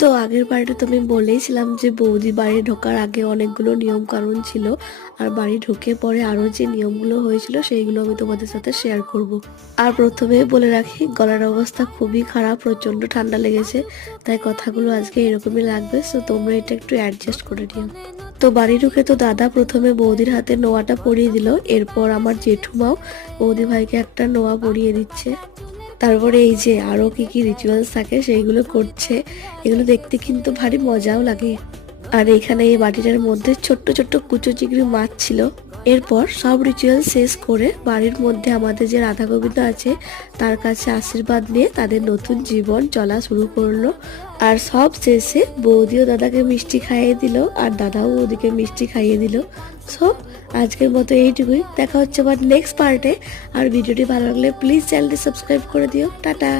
তো আগের বাড়িটা তো আমি বলেইছিলাম যে বৌদি বাড়ি ঢোকার আগে অনেকগুলো নিয়ম কানুন ছিল, আর বাড়ি ঢুকে পরে আরো যে নিয়মগুলো হয়েছিল সেইগুলো আমি তোমাদের সাথে শেয়ার করব। আর প্রথমে বলে রাখি, গলার অবস্থা খুবই খারাপ, প্রচন্ড ঠান্ডা লেগেছে, তাই কথাগুলো আজকে এরকমই লাগবে, সো তোমরা এটা একটু অ্যাডজাস্ট করে নিও। তো বাড়ি ঢুকে তো দাদা প্রথমে বৌদির হাতে নোয়াটা পরিয়ে দিল, এরপর আমার জেঠুমাও বৌদি ভাইকে একটা নোয়া পরিয়ে দিচ্ছে। তারপরে এই যে আরো কি কি রিচুয়ালস থাকে সেইগুলো করছে, এগুলো দেখতে কিন্তু ভারী মজাও লাগে। আর এখানে এই বাটিটার মধ্যে ছোট্ট ছোট্ট কুচো চিংড়ি মাছ ছিল। এরপর সব রিচুয়াল শেষ করে বাড়ির মধ্যে আমাদের যে রাধা গোবিন্দ আছে তার কাছে আশীর্বাদ নিয়ে তাদের নতুন জীবন চলা শুরু করলো। আর সব শেষে বৌদিও দাদাকে মিষ্টি খাইয়ে দিল, আর দাদাও বৌদিকে মিষ্টি খাইয়ে দিল। সো আজকের মতো এইটুকুই, দেখা হচ্ছে আবার নেক্সট পার্টে। আর ভিডিওটি ভালো লাগলে প্লিজ চ্যানেলটি সাবস্ক্রাইব করে দিও। টাটা।